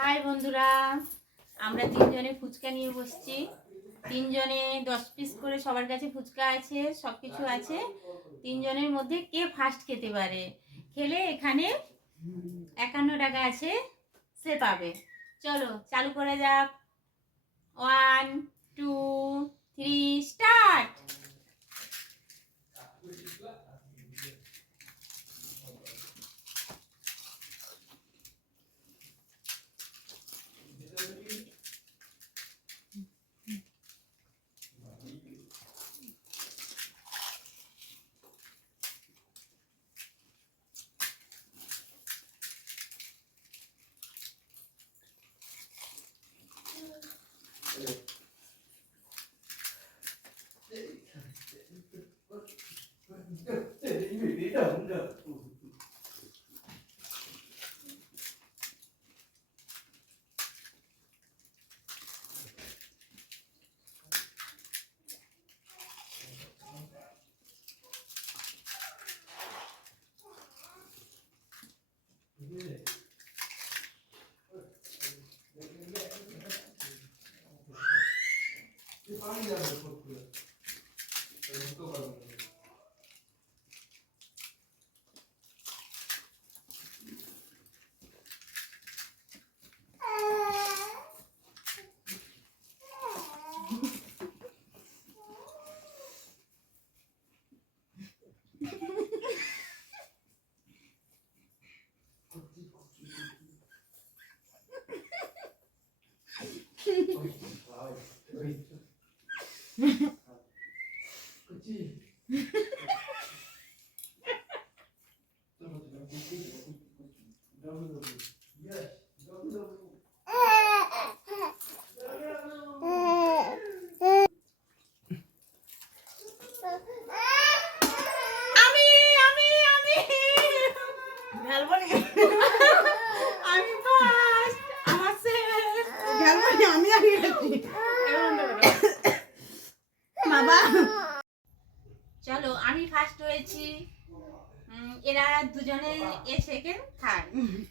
High বন্ধুরা, আমরা তিনজনে ফুচকা নিয়ে বসছি। তিনজনে দশ পিস করে সবার কাছে ফুচকা আছে সব কিছু আছে। তিনজনের মধ্যে কে ফার্স্ট খেতে পারে? খেলে এখানে একান্ন টাকা আছে, সে পাবে। চলো, চালু করা যাক। One two three start Aynı yerde korkuyor. আমি আমি আমি! ঝালমুড়ি আমি আমি আগে বাবা চলো আমি ফার্স্ট হয়েছি। এরা দুজনে এ সেকেন্ড থার্ড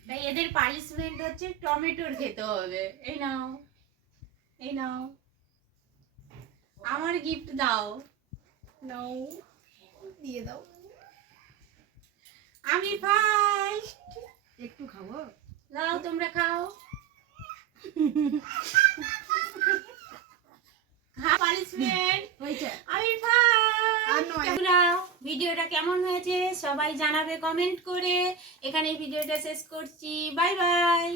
তাই এদের পানিশমেন্ট হচ্ছে টমেটোর খেতে হবে। এই নাও এই নাও। আমার গিফট দাও। নাও দিয়ে দাও। আমি ফার্স্ট একটু খাব? নাও তোমরা খাও। ভিডিওটা কেমন হয়েছে সবাই জানাবে কমেন্ট করে। এখানে ভিডিওটা শেষ করছি। Bye bye.